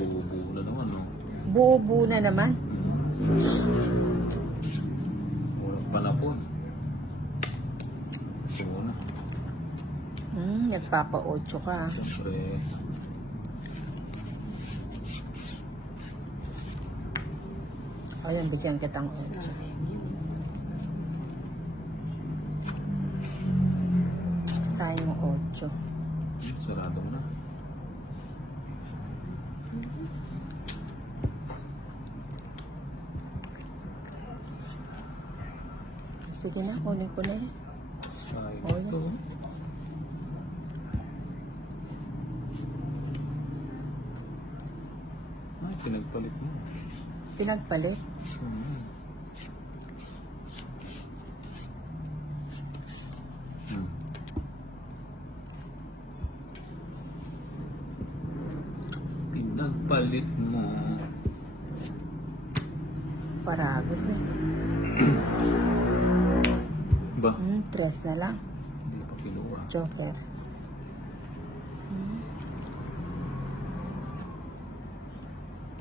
Buo-buo na naman, no? Buo-buo na naman. Walang panapon. Ito muna. Nagpapa-8 ka. Siyempre. Ayan, bigyan kitang 8. Sayang mo 8. Sarado mo na. Sige na, kunin ko na eh. Ay, Oh, yan. Ay, pinagpalit mo. Pinagpalit. Hmm. Hmm. Pinagpalit mo. Paragos na. Ba? 3 na lang. Hindi pa kinuha. Joker.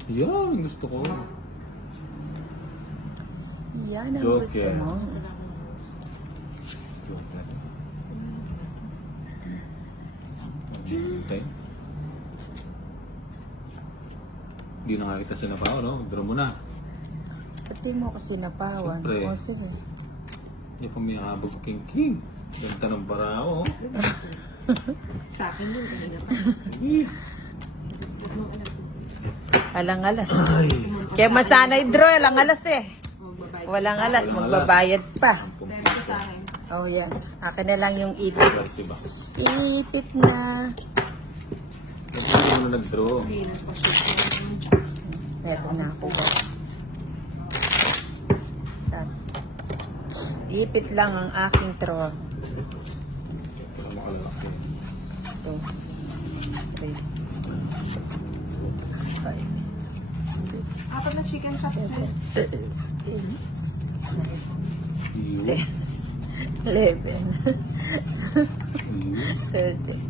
Yan, gusto ko. Yan ang Joker. gusto mo. Joker. Okay. Hindi na nga kita sinapaw, no? Draw mo na. Pati mo kasi napawan. Siyempre. O sige. Hindi pa may habog king. Ganda ng parao. Sa akin yun, kanina pa. Eh. Alang-alas. Kaya masanay draw, alang-alas eh. Walang alas, magbabayad pa. Pero sa akin, Oh, yan. Akin na lang yung ipit. Si Box. Ipit na. Hindi mo na nag-draw. hindi na po siya. Meron na ako. Ipit lang ang aking draw. Ito na makalaki. 2, 3, 5, 6, Apat na chicken chops na. 7, 8, Iyo. 11, Iyo. 13.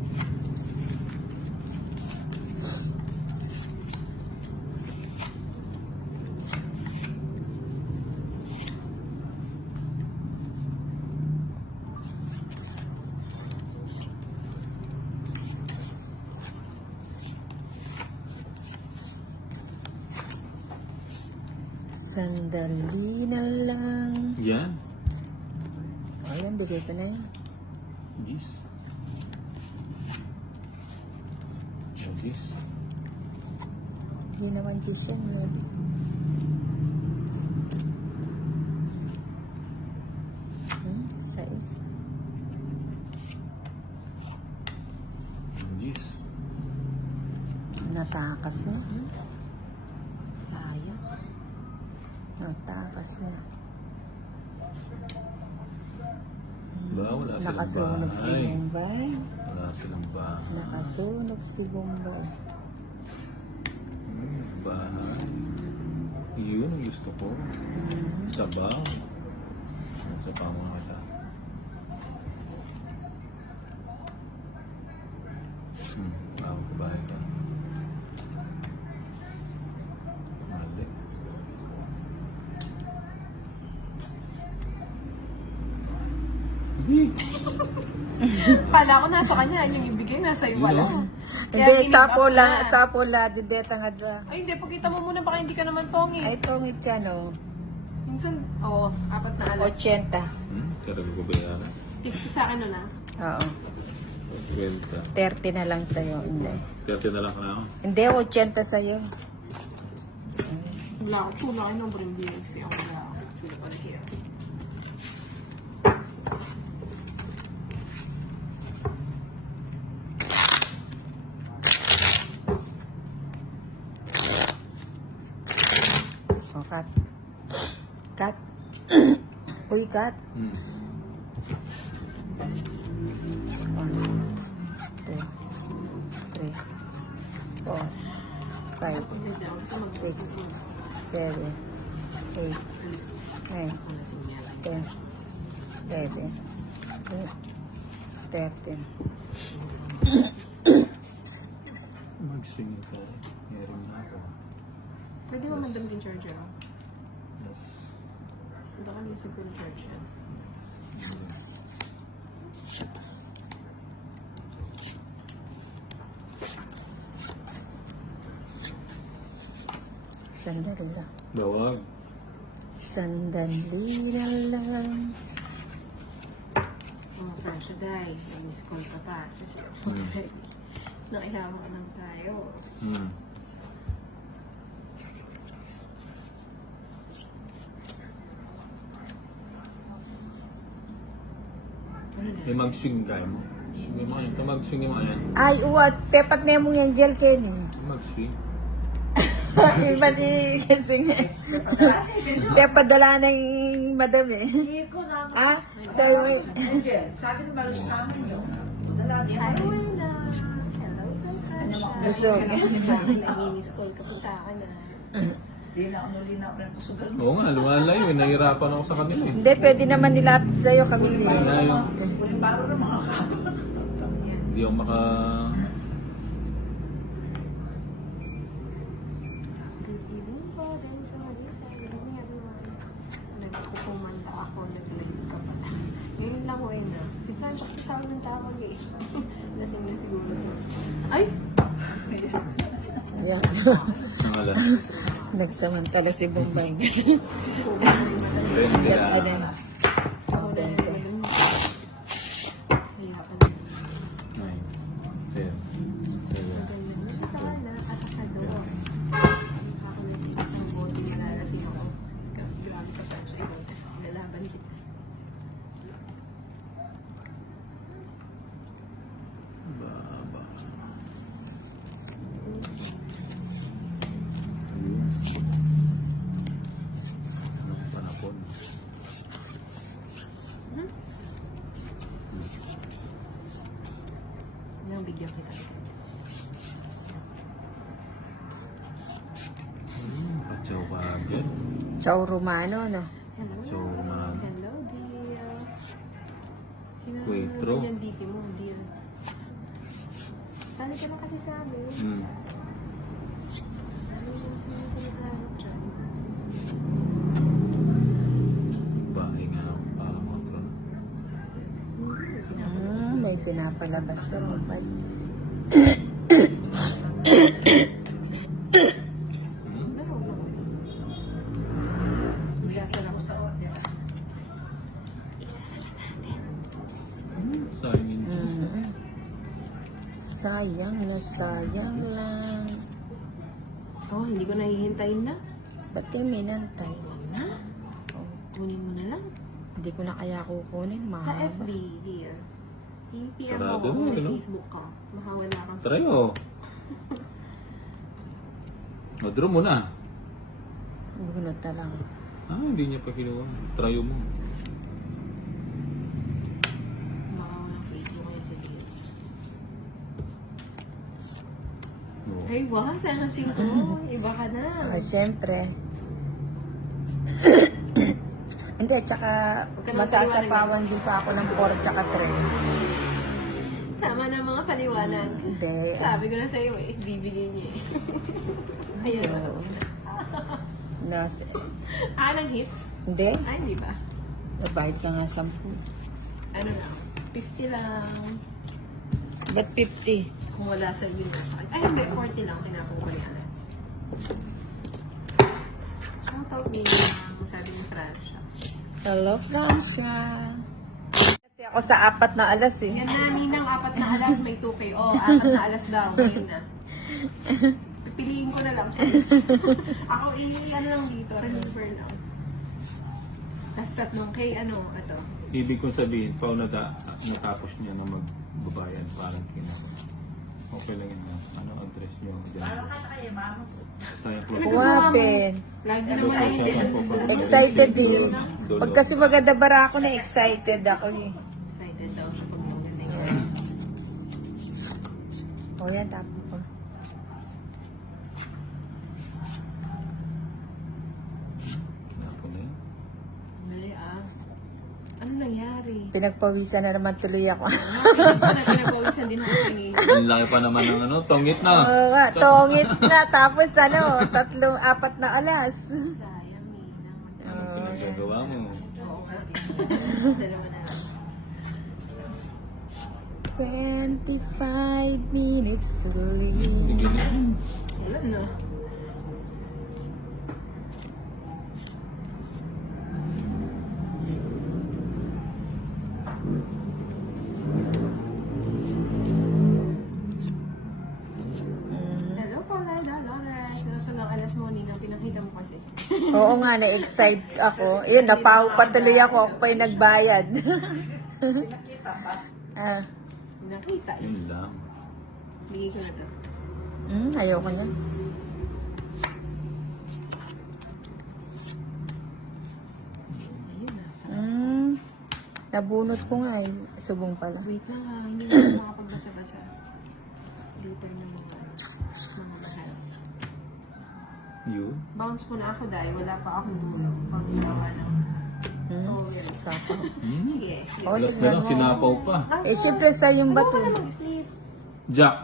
Sandali na lang. Yan. Ayan, bigay ko na yun. Gis. Oh, gis. Hindi naman gis yan, maybe. Sais. Gis. Natakas na. Sayang. Natakas na. Ba, wala silang Nakasunog si bahay. Bombay. Wala silang bahay. Nakasunog si Bombay. Bahay. Yun ang gusto ko. Sabaw. Sabaw mo na kita. Bahay ka. Mali. Kala ko nasa kanya, yung ibigay nasa iyo wala. Hindi, give up na. sapola, dideta nga dwa. Ay, hindi. Pagkita mo muna, baka hindi ka naman tongit. Ay, tongit siya, no? Minsan, apat na alas. 80. Karabi ko bayaran. 50 sa akin nun ah. Oo. 20. 30 na lang sa'yo. Hindi. 30 na lang na ako. Hindi, 80 sa'yo. Wala ako. Chula kayo ng bring BXC. Ako wala ako. Chula pala here. O, cut. Cut. Uy, cut. 1, 2, 3, 4, 5, 6, 7, 8, 9, 10, 11, 12, 13, Mag-swing ka. Meron na ako. Pwede mo mandam din charger. Oh. Yes. Punta kami sa good charge yan. Sandali lang. Bawag. Sandali na lang. Oh, Francia, dahil na-miss call ka pa. Kasi nakilama ka lang tayo. Hmm. Ano na? Eh, mag-swing ka mo. Swing mo yan. Mag-swing mo yan. Ay, uwat. Tepat na mo yan, Jel Kenny. Mag-swing. Iba di kasi nga. Tepat dala ng madam eh. Ah? Sabi mo, Sabi ng balos namin yun. Dala niya. Hello, Wayla. Hello, Francia. Busog. Nami-miss call ka. Punta ka na. Linaw na yung pusugan. Oo nga, lumalayo eh. Nahirapan ako sa kanila eh. Hindi, pwede naman nilapit sa'yo kami din. Kaya yung Uling baro ng mga kapag. hindi ako maka... Good evening po. Dahil sa mali sa nagpupumanda ako. Nag-live ka pa. Ngayon lang, Wayla. Si Francia, kasama ng tawag eh. Lasing na siguro to. Ay! Yan. Ang alas. Nagsamantala si Bombay. Hindi Ano? na. Ako na nalulung. Kaya pa na. 9, 10, 11. Ganyan. Nagkatawa na. Atakador. Ako na sa isang bote. Nalalasin ako. Grabe ka pa siya. Nalaban kita. Baba. Anong panapon? Nang bigyan kita. Pachaw ka agad. Chow Romano, no? Hello. So, Hello, dear. Sino Cuatro. naman yung DP mo, dear? Sali ka lang kasi sa amin. Ano yung sino ka naghanap dyan? Bahay nga ako para makron. May pinapalabas na Bombay. Pero, Sasarap sa order. Sayang hindi. Sayang na sayang lang. oh, hindi ko nahihintayin na. Ba't yung minantay? Na? Oh, kunin mo na lang. Hindi ko na kaya kukunin, Sa mahaba. FB, dear. I-PM Sarado mo mo, kung may ano? Facebook ka. Mahawala kang Try mo. O-draw mo na. Bunot na lang. Ah, hindi niya pa kinuha. Try mo. Mahawala ng Facebook ngayon si dear. Oo. Ay, wow, sana 5. Iba ka na. Ah, syempre. Hindi, tsaka Huwag ka naman masasapawan din pa ako ng 4 tsaka 3. Tama na mga paliwanag. Hindi. Sabi ko na sa'yo eh, bibili niya eh. Ayun. No, Ng hits? hindi. Ay, hindi ba? Nabayad ka nga 10. Ano lang? 50 lang. Ba't 50? Kung wala sa Winas. Ay, hindi. 40 lang. Kinakuha ni Alas. Shoutout ni sabi ni Francia. Hello, Francia. Kasi ako sa 4 na alas eh. Yan na, Ninang, 4 na alas, may 2K. Oh, 4 na alas daw. Ngayon na. Pipiliin ko na lang siya. Ako, ano lang dito, remember lang. Tapos 3K, ano, ito. Ibig kong sabihin, natapos niya na magbabayad parang okay lang yun. Ano address niyo? Parang ka na kayo, mama. Sayang po. Wapin. Lagi naman ay Excited eh. Pag kasi maganda bara ako na excited ako eh. excited daw siya pag maganda yung girls. O yan, tapo ko. Ako na yun. Mali ah. Ano nangyari? Pinagpawisan na naman tuloy ako. Pinagpawisan din ako kanina. Ang laki pa naman ng ano, tongit na. Oo nga, tongits na. Tapos 4 na alas. Sayang eh. Anong pinagagawa mo? Oo nga. Dalawa na lang. 25 minutes to leave. Sige na. Wala na. Hello pala, Dolores. Sinusunod ang alas mo, Ninang. Pinakita mo kasi. Oo nga, na-excite ako. Yun, napaw patuloy ako. Ako pa yung nagbayad. Pinakita pa. ah, Pinakita. Yun lang. Bigay ko na to. ayoko na. Ayun na. Sa... Nabunot ko nga eh. Subong pala. Wait lang ha. Hindi na ako makapagbasa-basa. Later na mga bahas. Yun. Bounce muna ako dahil wala pa akong tulog. Panggawa ng towels. Sapa. Sige. Oh, Alas na tignan lang, mo. sinapaw pa. Eh, syempre sa yung bato. Ano ka na mag-sleep? Jack.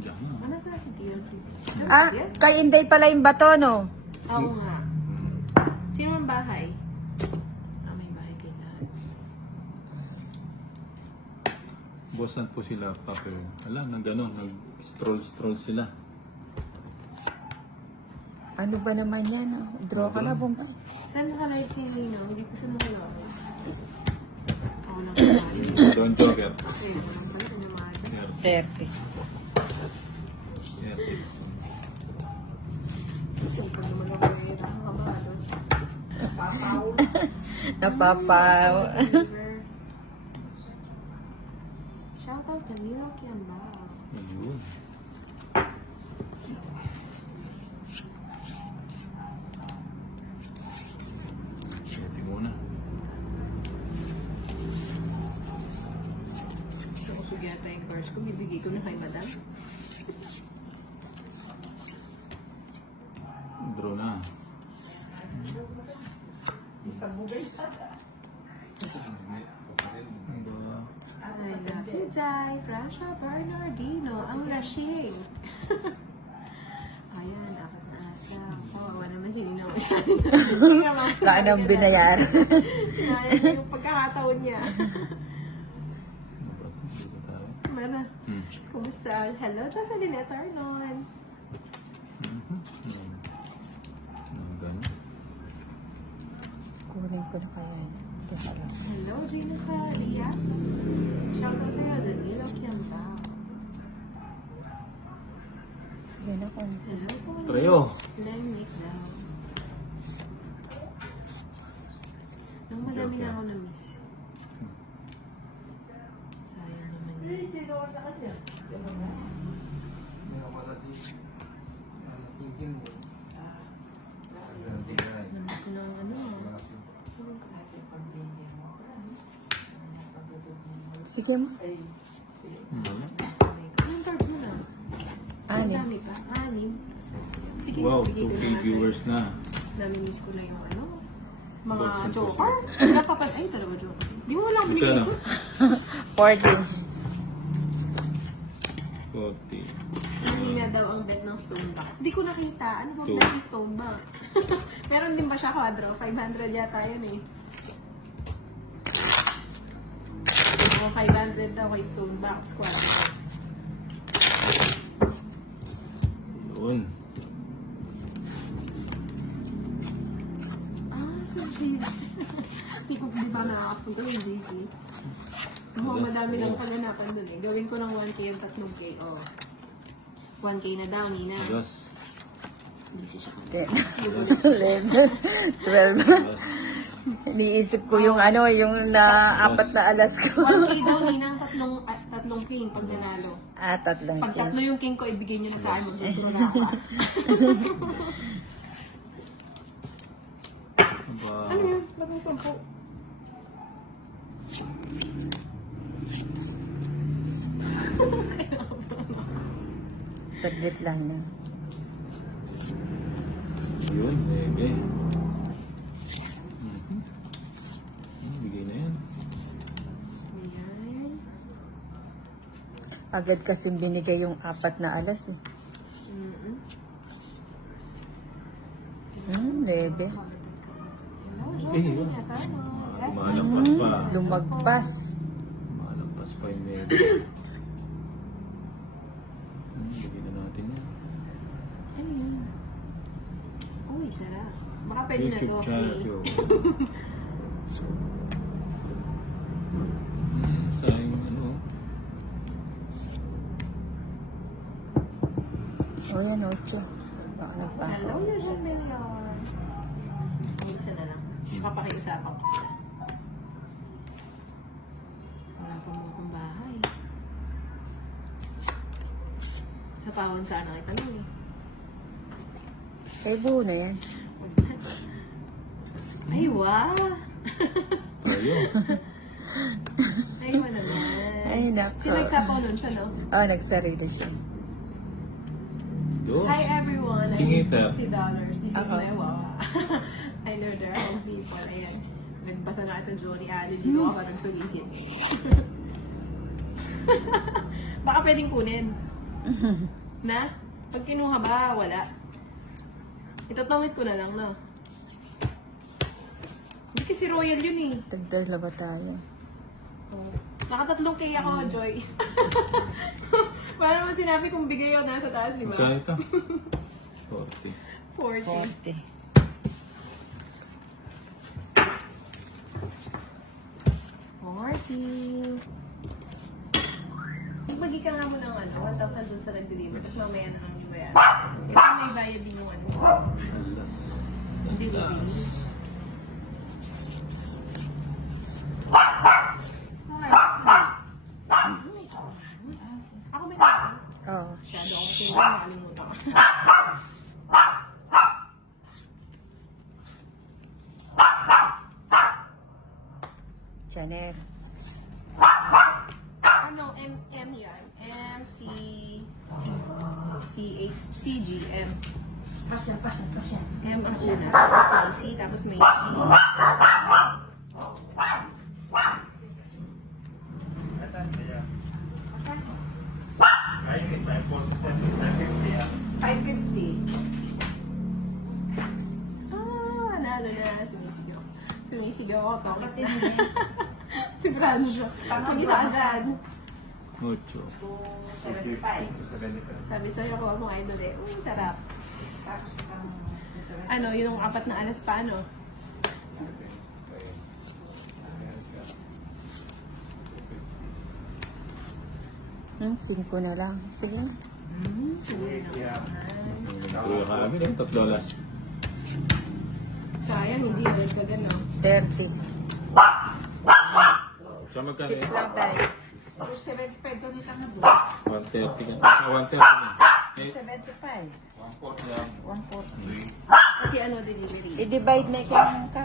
Jack na. Ano sa si Kian? Ah, kay Inday pala yung bato, no? Oo nga. Sino ang bahay? Ah, may bahay kay lahat. Bosan po sila, Papa. Alam, nag-stroll sila. Ano ba naman yan? Oh? Draw ka na, Bombay. Saan naka-live si Nino? Hindi ko siya makilala. Ako lang kumain. Don Joker. Ayun, walang pala kumain. 30. Sipag naman ako ngayon. Nakakabado. Napapaw. Shoutout Camilo Kiambao. Ayun. Ito muna. Gusto ko sugyata yung cards ko. Bibigay ko na kay madam. Draw na. I love you, Jai. Frasha Bernardino. Ang lasing. Ayan, dapat na asa. Kawawa naman si Nino. Wala nang binayar. Sinayang niya yung pagkakataon niya. Mana, kumusta? Hello, Jocelyn Eternon. Ganun. Kunin ko na kaya yun. Teka lang. Hello, Gina Iyaso. Shoutout sa'yo, Danilo Kiambao. Sige na ko. Hello po. Treo. Lemnick daw. Nang madami na ako na-miss. Sayang naman yun. Namiss ko ng ano. Sige mo. Anong cards mo na? Ang Ani. dami pa. 6. Sige, Wow, bigay ko 2K na. viewers na. Nami-miss ko na yung ano. Mga Boss, joker. Nakapal. Ay, talaga joker. Di mo lang Magkano? binigay sa... 40. 40. Hindi na daw ang bet ng stone box. Di ko nakita. Ano bang Two. bet ng stone box? Meron din ba siya quadro? 500 yata yun eh. O 500 daw kay stone box quadro. Yun. Ah, si JC. Hindi ko di ba nakakapunta yung JC? Oh, madami lang paganapan dun eh. Gawin ko ng 1K yung 3K. Oh. 1K na daw, Nina. Alas. Busy siya. 11. 12. Iniisip ko yung ano, yung na 4 na alas ko. 1K daw, Nina, tatlong king pag nanalo. 3 Pag tatlo yung king ko, ibigay nyo na sa akin. Mag-draw na ako. Aba. Ano yun? Ba't may 10? Saglit lang na. Yun, bebe. Agad kasi binigay yung 4 na alas eh. Lebe. Eh, yun. Malampas pa. Lumagpas. Malampas pa yung level. Lagyan na natin yan. Ano yun? Uy, sarap. Baka pwede na to. YouTube channel May- yun. Sayang ano. O yan, 8. Baka nagpa. Hello, there's a million. Isa na lang. Papakiusapan ko sila. Wala pa mo akong bahay. Sa pahon sana kita mo eh. Eh, buo na yan. Ay, wow! Tayo. Ay, mo naman. Ay, nako. Si nagsapaw nun siya, no? Oh, nagsarili siya. Yo. Hi everyone! I Sige, need tap. $50. This is Ako. my wawa. I know there are people. Ayan. Nagbasa na ito, Johnny Ali. Dito ako parang sulisit. Baka pwedeng kunin. Na? Pag kinuha ba, wala. Itotongit ko na lang, no? Hindi kasi royal yun eh. Tagdalawa tayo. Naka3 K ako, Joy. Paano naman sinabi kong bigay ako nasa taas, di ba? Magkano ito? 40. 40. 40. Magbagi ka nga mo ng 1,000 dun sa nag-deliver, tapos mamaya na lang yung bayan. Kasi may bayad din yung ano. Alas. Hindi mo Alas. bilhin. Ako may naman. Oh. Masyado ako kasi nakalimutan ko. Chanel. Ano, M yan? CGM. Pasya. M ang una, tapos C, tapos may E. Ah, nalo na. Sumisigaw. Sumisigaw ako. Tawag na. Si Franjo. Mag-isa ka dyan. 8. 75. Sabi sa'yo ako mong idol eh. Uy, sarap. Tapos ang Ano, yung 4 na alas pa, ano? Hmm, 5 na lang. Sige. Sige naman. Kuya kami din, $3. Sayang, hindi ulit ka gano'n. 30. Siya magkano Fix yun? lang tayo. 75 doon ka na doon. 130 ka. 130 na. Eh, 75. 140 lang. 140. Kasi ano, delivery. I-divide na ikaw ng ka.